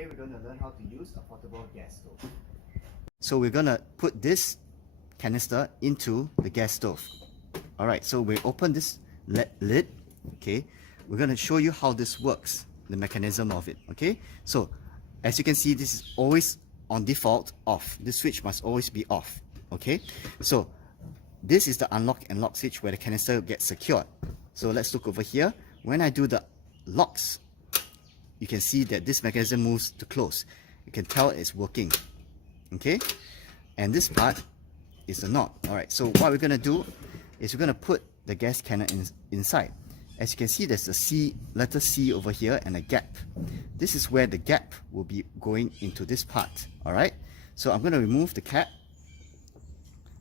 Today we're going to learn how to use a portable gas stove. So we're going to put this canister into the gas stove. Alright, so we open this lid. Okay, we're going to show you how this works, the mechanism of it. Okay, so as you can see, this is always on default off. This switch must always be off. Okay, so this is the unlock and lock switch where the canister gets secured. So let's look over here. When I do the locks, you can see that this mechanism moves to close. You can tell it's working. Okay, and this part is the knot. Alright, so what we're going to do is we're going to put the gas canner inside. As you can see, there's a letter C over here and a gap. This is where the gap will be going into this part. Alright, so I'm going to remove the cap.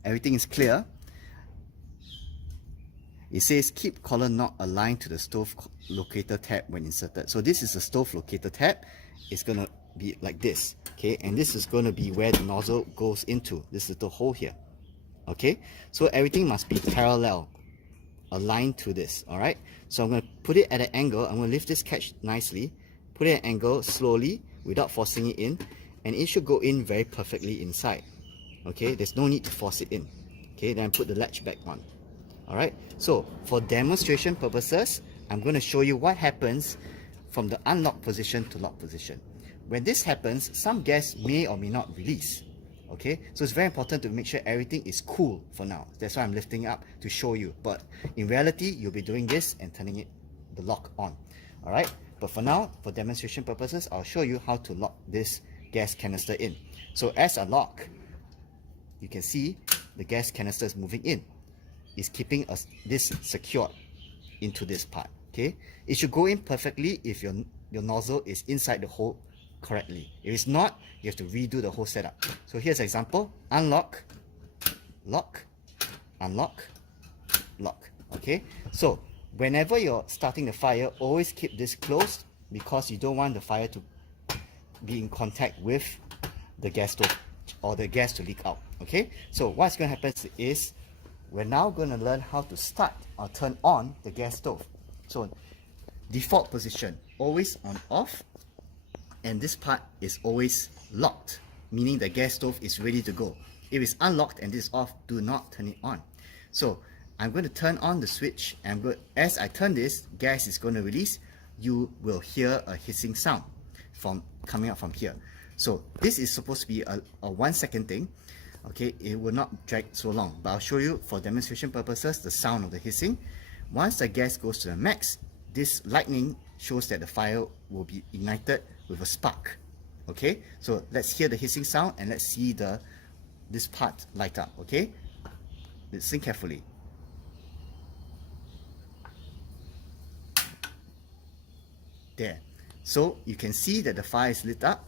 Everything is clear. It says keep collar not aligned to the stove locator tab when inserted. So this is the stove locator tab. It's going to be like this. Okay, and this is going to be where the nozzle goes into this little hole here. Okay, so everything must be parallel, aligned to this. Alright, so I'm going to put it at an angle. I'm going to lift this catch nicely, put it at an angle slowly without forcing it in, and it should go in very perfectly inside. Okay, there's no need to force it in. Okay, then put the latch back on. Alright, so for demonstration purposes, I'm going to show you what happens from the unlock position to lock position. When this happens, some gas may or may not release. Okay, so it's very important to make sure everything is cool for now. That's why I'm lifting up to show you. But in reality, you'll be doing this and turning the lock on. Alright, but for now, for demonstration purposes, I'll show you how to lock this gas canister in. So as I lock, you can see the gas canister is moving in. Is keeping this secured into this part. Okay, it should go in perfectly if your nozzle is inside the hole correctly. If it's not, you have to redo the whole setup. So here's an example: unlock, lock, unlock, lock. Okay, so whenever you're starting the fire, always keep this closed because you don't want the fire to be in contact with the gas stove or the gas to leak out. Okay, so what's going to happen is we're now going to learn how to start or turn on the gas stove. So default position, always on off, and this part is always locked, meaning the gas stove is ready to go. If it's unlocked and this is off, do not turn it on. So I'm going to turn on the switch, and as I turn this, gas is going to release. You will hear a hissing sound coming out from here. So this is supposed to be a 1 second thing. Okay, it will not drag so long, but I'll show you for demonstration purposes the sound of the hissing. Once the gas goes to the max, this lightning shows that the fire will be ignited with a spark. Okay, so let's hear the hissing sound and let's see this part light up. Okay, listen carefully. There, so you can see that the fire is lit up.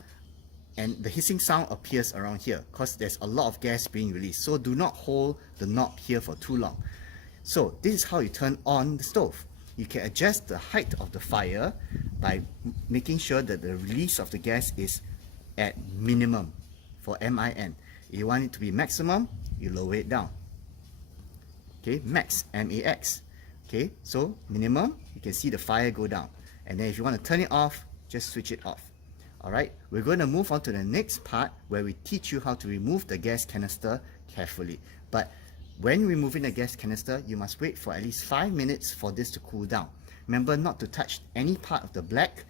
And the hissing sound appears around here because there's a lot of gas being released. So do not hold the knob here for too long. So this is how you turn on the stove. You can adjust the height of the fire by making sure that the release of the gas is at minimum for MIN. If you want it to be maximum, you lower it down. Okay, max, MAX. Okay, so minimum, you can see the fire go down. And then if you want to turn it off, just switch it off. Alright, we're going to move on to the next part where we teach you how to remove the gas canister carefully. But when removing the gas canister, you must wait for at least 5 minutes for this to cool down. Remember not to touch any part of the black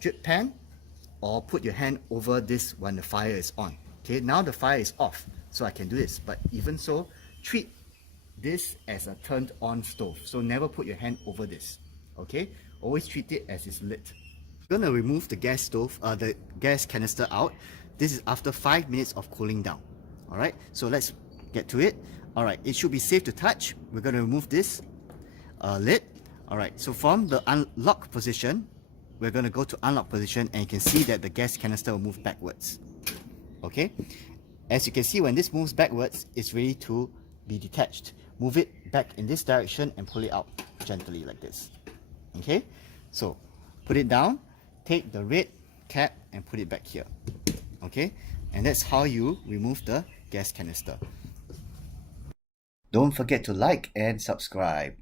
drip pan or put your hand over this when the fire is on. Okay, now the fire is off, so I can do this. But even so, treat this as a turned on stove. So never put your hand over this. Okay, always treat it as it's lit. Going to remove the gas stove, the gas canister out. This is after 5 minutes of cooling down. Alright, so let's get to it. Alright, it should be safe to touch. We're going to remove this lid. Alright, so from the unlock position, we're going to go to unlock position, and you can see that the gas canister will move backwards. Okay, as you can see, when this moves backwards, it's ready to be detached. Move it back in this direction and pull it out gently like this. Okay, so put it down. Take the red cap and put it back here. Okay, and that's how you remove the gas canister. Don't forget to like and subscribe.